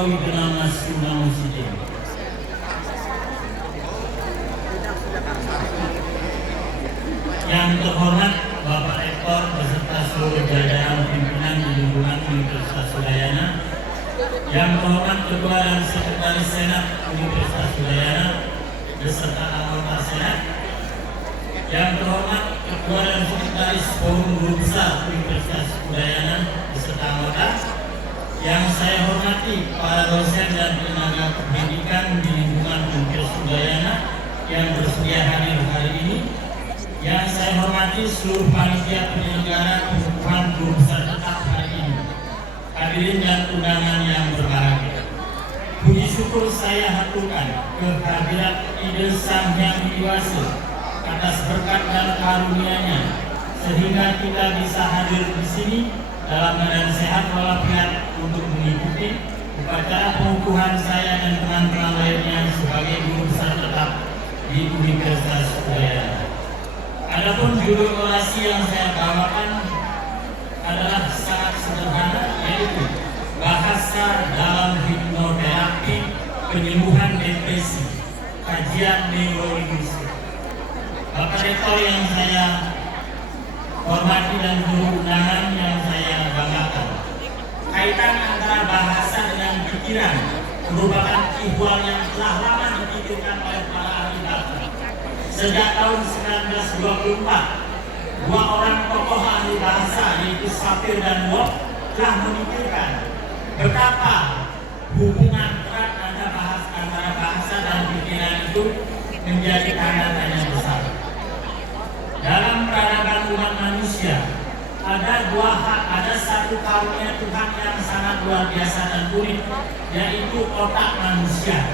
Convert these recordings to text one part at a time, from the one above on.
Wigenama Sunamusiti. Yang terhormat Bapak Rektor beserta seluruh jajaran pimpinan di lingkungan Universitas Udayana, yang terhormat Ketua dan Sekretaris Senat Universitas Udayana beserta anggota Senat, yang terhormat Ketua dan Sekretaris Forum Guru Besar Universitas Udayana beserta anggota, yang saya hormati para dosen dan tenaga pendidikan di lingkungan Universitas Udayana yang bersedia hadir hari ini, yang saya hormati seluruh panitia penyelenggara pengukuhan guru besar tetap hari ini, hadirin dan undangan yang berbahagia. Puji syukur saya haturkan kehadirat Ide Sang Hyang Widi atas berkat dan karunia-Nya sehingga kita bisa hadir di sini dalam keadaan sehat walafiat untuk mengikuti upacara pengukuhan saya dan teman-teman lainnya sebagai guru besar tetap di Universitas Udayana. Adapun judul orasi yang saya bawakan adalah sangat sederhana, yaitu bahasa dalam hipnoterapi penyembuhan depresi, kajian neurolinguistik. Bapak Rektor yang saya hormati dan seluruh undangan yang saya banggakan, kaitan antara bahasa dengan pikiran merupakan ihwal yang telah lama dipikirkan oleh para ahli bahasa. Sejak tahun 1924, dua orang tokoh ahli bahasa yaitu Sapir dan Waugh telah memikirkan betapa hubungan erat antara bahasa dan pikiran itu menjadi tanda-tanya besar. Dalam peradaban umat manusia ada satu karunia Tuhan yang sangat luar biasa dan unik, yaitu otak manusia.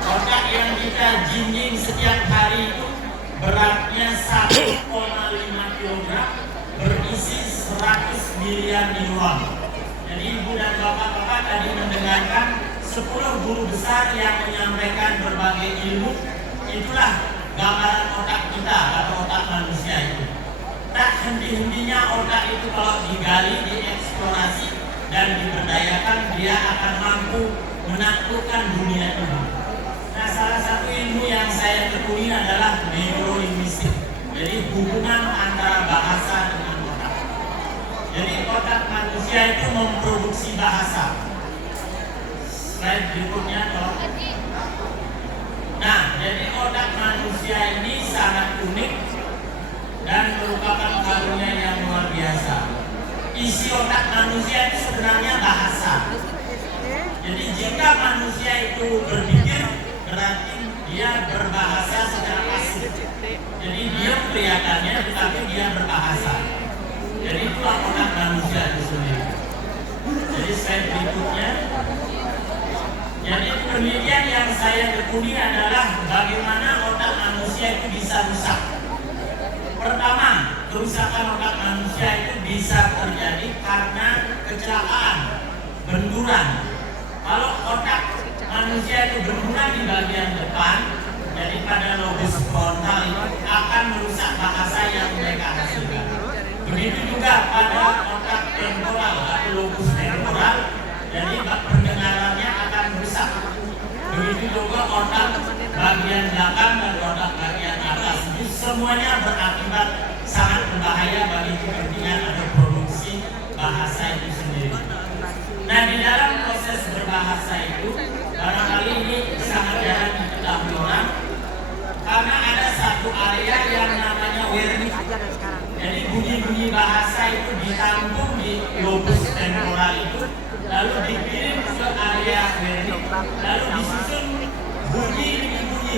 Otak yang kita jinjing setiap hari itu beratnya 1,5 kg, berisi 100 miliar neuron. Jadi ibu dan bapak-bapak tadi mendengarkan 10 guru besar yang menyampaikan berbagai ilmu. Itulah gambaran otak kita atau otak manusia itu. Tak henti-hentinya otak itu kalau digali, dieksplorasi dan diberdayakan, dia akan mampu menaklukkan dunia ini. Nah, salah satu ilmu yang saya tekuni adalah neurolinguistik. Jadi hubungan antara bahasa dengan otak. Jadi otak manusia itu memproduksi bahasa. Slide berikutnya tolong. Nah, jadi otak manusia ini sangat unik dan merupakan karunia yang luar biasa. Isi otak manusia itu sebenarnya bahasa. Jadi jika manusia itu berpikir, berarti dia berbahasa secara pasif. Jadi dia kelihatannya tetapi dia berbahasa. Jadi itulah otak manusia itu sendiri. Jadi slide berikutnya. Jadi penelitian yang saya tekuni adalah bagaimana otak manusia itu bisa rusak. Pertama, kerusakan otak manusia itu bisa terjadi karena kecelakaan, benturan. Kalau otak manusia itu benturan di bagian depan, jadi pada lobus frontal itu akan merusak bahasa yang mereka hasilkan. Begitu juga pada otak temporal atau lobus temporal, jadi pendengarannya akan rusak. Begitu juga otak bagian belakang dan otak bagian atas. Itu semuanya berakibat sangat berbahaya bagi kepentingan atau produksi bahasa itu sendiri. Nah, di dalam proses berbahasa itu barangkali ini sangat jarang diketahui orang, karena ada satu area yang namanya wernicke. Jadi bunyi-bunyi bahasa itu ditampung di lobus temporal itu, lalu dikirim ke area wernicke, lalu disusun bunyi demi bunyi,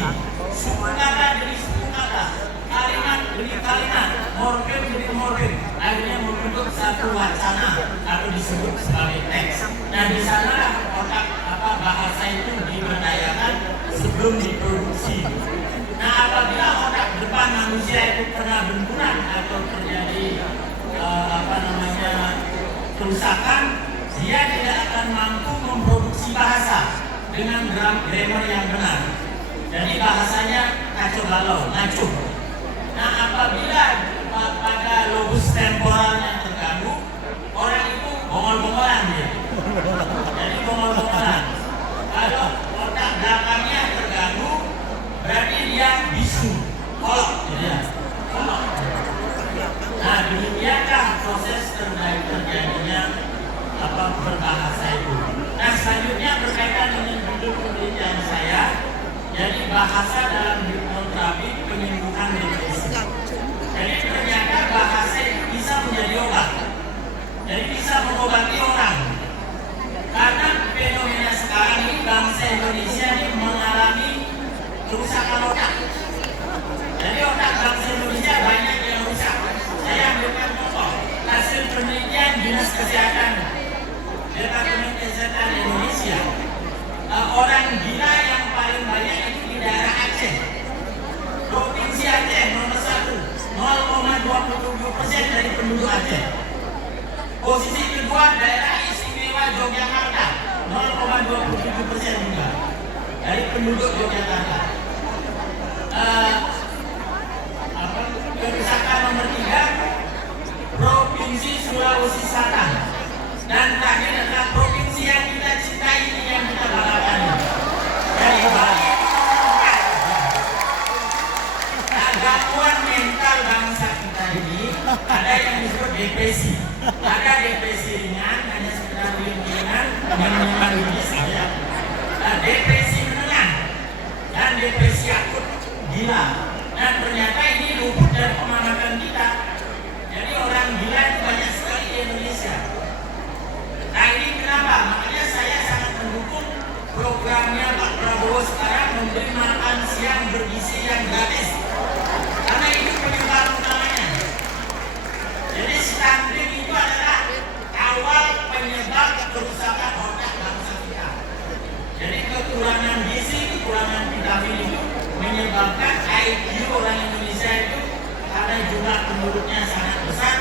suku kata demi suku kata, kalimat demi kalimat, morfem demi morfem, akhirnya membentuk satu wacana atau disebut sebagai teks. Nah, di sana otak bahasa itu diberdayakan sebelum diproduksi. Nah, apabila otak depan manusia itu pernah benturan atau terjadi kerusakan, dia tidak akan mampu memproduksi bahasa dengan grammar yang benar. Jadi bahasanya kacau balau, ngaco. Nah, apabila pada lobus temporalnya terganggu, orang itu bongol-bongolan dia. Jadi bongol-bongolan. bahasa dalam hipnoterapi penyembuhan depresi. Jadi ternyata bahasa itu bisa menjadi obat. Jadi bisa mengobati orang. Karena fenomena sekarang ini bangsa Indonesia ini mengalami kerusakan otak. Jadi otak bangsa Indonesia banyak yang rusak. Saya ambilkan contoh hasil penelitian Dinas Kesehatan Departemen Kesehatan Indonesia. Orang gila yang paling banyak itu di daerah Aceh. Provinsi Aceh nomor 1, 0,27% dari penduduk Aceh. Posisi kedua daerah istimewa Yogyakarta, 0,27% juga dari penduduk Yogyakarta. Kerusakan nomor 3 Provinsi Sulawesi Selatan, dan terakhir adalah provinsi yang kita cintai ini, yang kita banggakan, dari Bali. Nah, gangguan mental bangsa kita ini ada yang disebut depresi. Ada depresi ringan, hanya sekedar ringan yang menyebabkan saja. Depresi menengah dan depresi akut gila. Dan ternyata ini luput dari pemanakan kita. Jadi orang gila itu banyak sekali di Indonesia. Nah ini kenapa? Makanya saya sangat mendukung programnya Pak Prabowo sekarang memberi makan siang bergizi yang gratis. Karena itu penyebab utamanya. Jadi stunting itu adalah awal penyebab kerusakan otak bangsa kita. Jadi kekurangan gizi, kekurangan vitamin itu menyebabkan IQ orang Indonesia itu karena jumlah penduduknya sangat besar,